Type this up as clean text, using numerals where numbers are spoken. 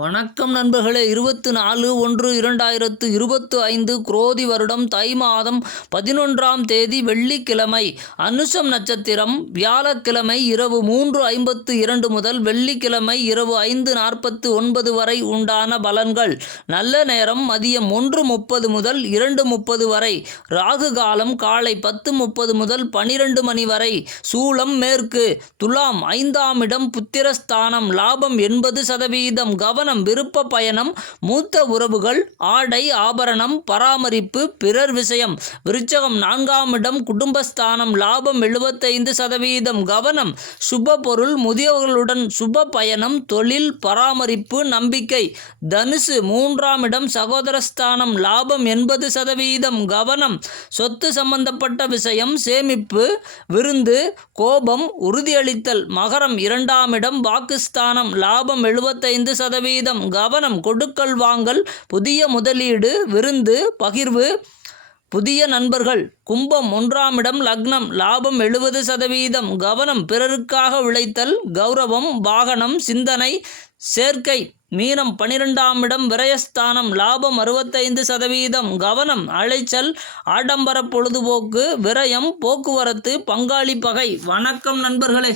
வணக்கம் நண்பர்களே. 24/1/2025 குரோதி வருடம் தை மாதம் 11ஆம் தேதி வெள்ளிக்கிழமை. அனுசம் நட்சத்திரம் வியாழக்கிழமை இரவு 3:52 முதல் வெள்ளிக்கிழமை இரவு 5:49 வரை உண்டான பலன்கள். நல்ல நேரம் மதியம் 1:30 முதல் 2:30 வரை. ராகு காலம் காலை 10:30 முதல் 12 மணி வரை. சூலம் மேற்கு. துலாம் 5ஆம் இடம் புத்திரஸ்தானம். லாபம் 80%. கவனம் விருப்ப பயணம், மூத்த உறவுகள், ஆடை ஆபரணம், பராமரிப்பு, பிறர் விஷயம். விருச்சகம் 4ஆம் இடம் குடும்பஸ்தானம். லாபம் 75%. கவனம் சுப பொருள், முதியவர்களுடன் சுப பயணம், தொழில், பராமரிப்பு, நம்பிக்கை. தனுசு 3ஆம் இடம் சகோதரஸ்தானம். லாபம் 80%. கவனம் சொத்து சம்பந்தப்பட்ட விஷயம், சேமிப்பு, விருந்து, கோபம், உறுதியளித்தல். மகரம் 2ஆம் இடம் வாக்குஸ்தானம். லாபம் 75%. கவனம் கொடுக்கல் வாங்கல், புதிய முதலீடு, விருந்து, பகிர்வு, புதிய நண்பர்கள். கும்பம் 1ஆம் இடம் லக்னம். லாபம் 70%. கவனம் பிறருக்காக உழைத்தல், கௌரவம், வாகனம், சிந்தனை, சேர்க்கை. மீனம் 12ஆம் இடம் விரயஸ்தானம். லாபம் 65%. கவனம் அலைச்சல், ஆடம்பர பொழுதுபோக்கு, விரயம், போக்குவரத்து, பங்காளி பகை. வணக்கம் நண்பர்களே.